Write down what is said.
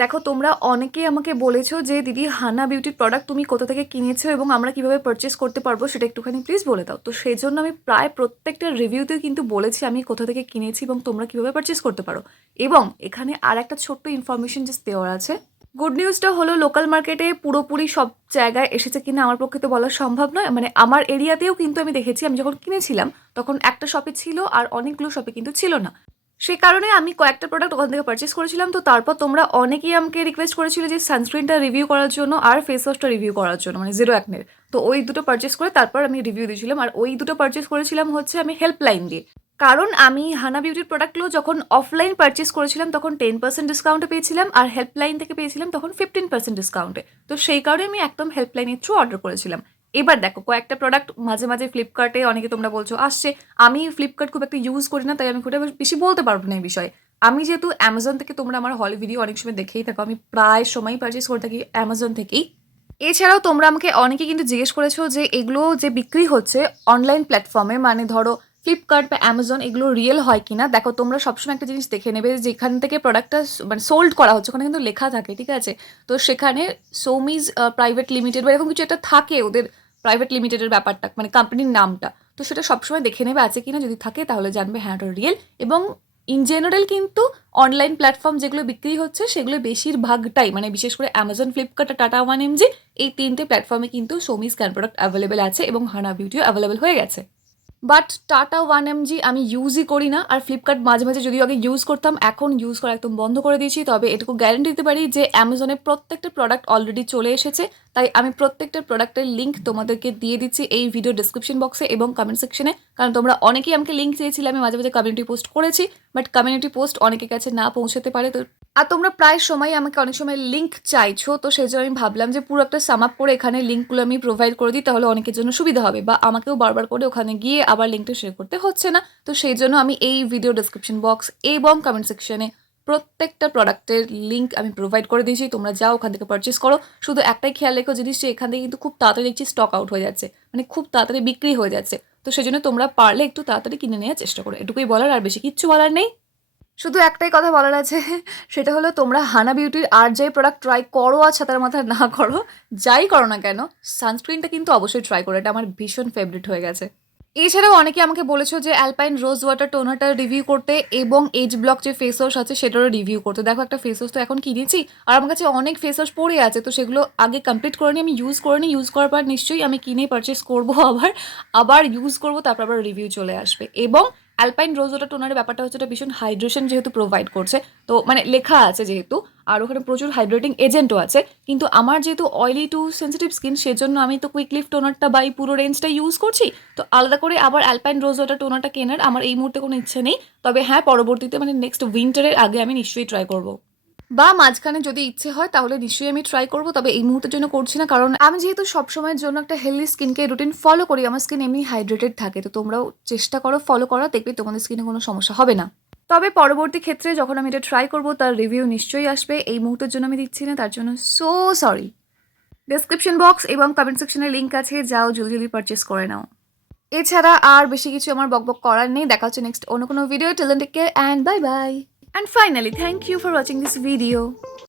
দেখো তোমরা অনেকেই আমাকে বলেছো যে দিদি হানা বিউটির প্রোডাক্ট তুমি কোথা থেকে কিনেছো এবং আমরা কিভাবে পারচেস করতে পারবো সেটা একটুখানি প্লিজ বলে দাও। তো সেই জন্য আমি প্রায় প্রত্যেকটা রিভিউতেও কিন্তু বলেছি আমি কোথা থেকে কিনেছি এবং তোমরা কিভাবে পারচেস করতে পারো। এবং এখানে আর একটা ছোট্ট ইনফরমেশন জাস্ট দেওয়ার আছে। গুড নিউজটা হলো লোকাল মার্কেটে পুরোপুরি সব জায়গায় এসেছে কিনা আমার পক্ষে তো বলা সম্ভব নয়, মানে আমার এরিয়াতেও কিন্তু আমি দেখেছি আমি যখন কিনেছিলাম তখন একটা শপে ছিল আর অনেকগুলো শপে কিন্তু ছিল না। সেই কারণে আমি কয়েকটা প্রোডাক্ট ওখান থেকে পারচেস করেছিলাম। তো তারপর তোমরা অনেকেই আমাকে রিকোয়েস্ট করেছিলে যে সানস্ক্রিনটা রিভিউ করার জন্য আর ফেস ওয়াশটা রিভিউ করার জন্য, মানে জিরো অ্যাকনের। তো ওই দুটো পারচেস করে তারপর আমি রিভিউ দিয়েছিলাম, আর ওই দুটো পারচেস করেছিলাম হচ্ছে আমি হেল্পলাইন দিয়ে। কারণ আমি হানা বিউটির প্রোডাক্টগুলো যখন অফলাইন পারচেস করেছিলাম তখন 10% ডিসকাউন্টে পেয়েছিলাম, আর হেল্পলাইন থেকে পেয়েছিলাম তখন 15% ডিসকাউন্টে। তো সেই কারণে আমি একদম হেল্পলাইনের থ্রু অর্ডার করেছিলাম। এবার দেখো কয়েকটা প্রোডাক্ট মাঝে মাঝে ফ্লিপকার্টে অনেকে তোমরা বলছো আসছে, আমি ফ্লিপকার্ট খুব একটা ইউজ করি না তাই আমি খুব একটা বেশি বলতে পারবো না এই বিষয়ে। আমি যেহেতু অ্যামাজন থেকে, তোমরা আমার হল ভিডিও অনেক সময় দেখেই থাকো, আমি প্রায় সময় পারচেস করে থাকি অ্যামাজন থেকেই। এছাড়াও তোমরা আমাকে অনেকে কিন্তু জিজ্ঞেস করেছো যে এগুলো যে বিক্রি হচ্ছে অনলাইন প্ল্যাটফর্মে, মানে ধরো ফ্লিপকার্ট বা অ্যামাজন, এগুলো রিয়েল হয় কিনা। দেখো তোমরা সবসময় একটা জিনিস দেখে নেবে, যেখান থেকে প্রোডাক্টটা মানে সোল্ড করা হচ্ছে ওখানে কিন্তু লেখা থাকে, ঠিক আছে? তো সেখানে সৌমিজ প্রাইভেট লিমিটেড বা এরকম কিছু একটা থাকে ওদের প্রাইভেট লিমিটেডের ব্যাপারটা, মানে কোম্পানির নামটা। তো সেটা সবসময় দেখে নেবে আছে কিনা, যদি থাকে তাহলে জানবে হ্যাঁ ওটা রিয়েল। এবং ইন জেনারেল কিন্তু অনলাইন প্ল্যাটফর্ম যেগুলো বিক্রি হচ্ছে সেগুলো বেশিরভাগটাই, মানে বিশেষ করে অ্যামাজন, ফ্লিপকার্ট আর টাটা ওয়ান এমজি, এই তিনটে প্ল্যাটফর্মে কিন্তু সৌমি স্ক্যান প্রোডাক্ট অ্যাভেলেবেল আছে এবং হানা বিউটিও অ্যাভেলেবেল হয়ে গেছে। বাট টাটা ওয়ান এমজি আমি ইউজই করি না, আর ফ্লিপকার্ট মাঝে মাঝে যদিও আগে ইউজ করতাম এখন ইউজ করা একদম বন্ধ করে দিয়েছি। তবে এটুকু গ্যারেন্টি দিতে পারি যে অ্যামাজনে প্রত্যেকটা প্রোডাক্ট অলরেডি চলে এসেছে, তাই আমি প্রত্যেকটা প্রোডাক্টের লিঙ্ক তোমাদেরকে দিয়ে দিচ্ছি এই ভিডিও ডিসক্রিপশন বক্সে এবং কমেন্ট সেকশনে। কারণ তোমরা অনেকেই আমাকে লিঙ্ক চেয়েছিলে, আমি মাঝে মাঝে কমিউনিটি পোস্ট করেছি, বাট কমিউনিটি পোস্ট অনেকের কাছে না পৌঁছাতে পারে। তো আর তোমরা প্রায় সময় আমাকে অনেক সময় লিঙ্ক চাইছো, তো সেই জন্য আমি ভাবলাম যে পুরো একটা সাম আপ করে এখানে লিঙ্কগুলো আমি প্রোভাইড করে দিই, তাহলে অনেকের জন্য সুবিধা হবে, বা আমাকেও বারবার করে ওখানে গিয়ে আবার লিঙ্কটা শেয়ার করতে হচ্ছে না। তো সেই জন্য আমি এই ভিডিও ডিসক্রিপশন বক্স এবং কমেন্ট সেকশনে প্রত্যেকটা প্রোডাক্টের লিঙ্ক আমি প্রোভাইড করে দিয়েছি, তোমরা যাও ওখান থেকে পারচেস করো। শুধু একটাই খেয়াল রেখো জিনিস, যে এখান থেকে কিন্তু খুব তাড়াতাড়ি দেখছি স্টক আউট হয়ে যাচ্ছে, মানে খুব তাড়াতাড়ি বিক্রি হয়ে যাচ্ছে। তো সেই জন্য তোমরা পারলে একটু তাড়াতাড়ি কিনে নেওয়ার চেষ্টা করো, এটুকুই বলার, আর বেশি কিচ্ছু বলার নেই। শুধু একটাই কথা বলার আছে, সেটা হলো তোমরা হানা বিউটির আর যাই প্রোডাক্ট ট্রাই করো আর ছাতার মাথায় না করো, যাই করো না কেন, সানস্ক্রিনটা কিন্তু অবশ্যই ট্রাই করো, এটা আমার ভীষণ ফেভারিট হয়ে গেছে। এছাড়াও অনেকে আমাকে বলেছো যে অ্যালপাইন রোজ ওয়াটার টোনারটা রিভিউ করতে এবং এইচ ব্লক যে ফেস ওয়াশ আছে সেটারও রিভিউ করতে। দেখো একটা ফেস ওয়াশ তো এখন কিনেছি আর আমার কাছে অনেক ফেস ওয়াশ পড়ে আছে, তো সেগুলো আগে কমপ্লিট করে নিই, আমি ইউজ করে নিই, ইউজ করার পর নিশ্চয়ই আমি কিনে পারচেস করবো, আবার আবার ইউজ করবো, তারপর আবার রিভিউ চলে আসবে। এবং অ্যালপাইন রোজ ওয়াটার টোনারের ব্যাপারটা হচ্ছে এটা ভীষণ হাইড্রেশন যেহেতু প্রোভাইড করছে, তো মানে লেখা আছে যেহেতু, আর ওখানে প্রচুর হাইড্রেটিং এজেন্টও আছে। কিন্তু আমার যেহেতু অয়েলি টু সেন্সিটিভ স্কিন, সেজন্য আমি তো কুইকলিফট টোনারটা বা এই পুরো রেঞ্জটা ইউজ করছি। তো আলাদা করে আবার অ্যালপাইন রোজ ওয়াটার টোনারটা কেনার আমার এই মুহূর্তে কোনো ইচ্ছে নেই। তবে হ্যাঁ, পরবর্তীতে মানে নেক্সট উইন্টারের আগে আমি নিশ্চয়ই ট্রাই করবো, বা মাঝখানে যদি ইচ্ছে হয় তাহলে নিশ্চয়ই আমি ট্রাই করবো। তবে এই মুহূর্তের জন্য করছি না, কারণ আমি যেহেতু সবসময়ের জন্য একটা healthy skin care routine follow করি, আমার স্কিন এমনি হাইড্রেটেড থাকে। তো তোমরাও চেষ্টা করো ফলো করা, দেখবে তোমাদের স্কিনে কোনো সমস্যা হবে না। তবে পরবর্তী ক্ষেত্রে যখন আমি এটা ট্রাই করবো তার রিভিউ নিশ্চয়ই আসবে, এই মুহূর্তের জন্য আমি দিচ্ছি না, তার জন্য সো সরি। ডেসক্রিপশন বক্স এবং কমেন্ট সেকশনের লিঙ্ক আছে, যাও জলদি জলদি পারচেস করে নাও। এছাড়া আর বেশি কিছু আমার বকবক করার নেই, দেখা হচ্ছে নেক্সট অন্য কোনো video. Till then take care and bye bye. And finally thank you for watching this video.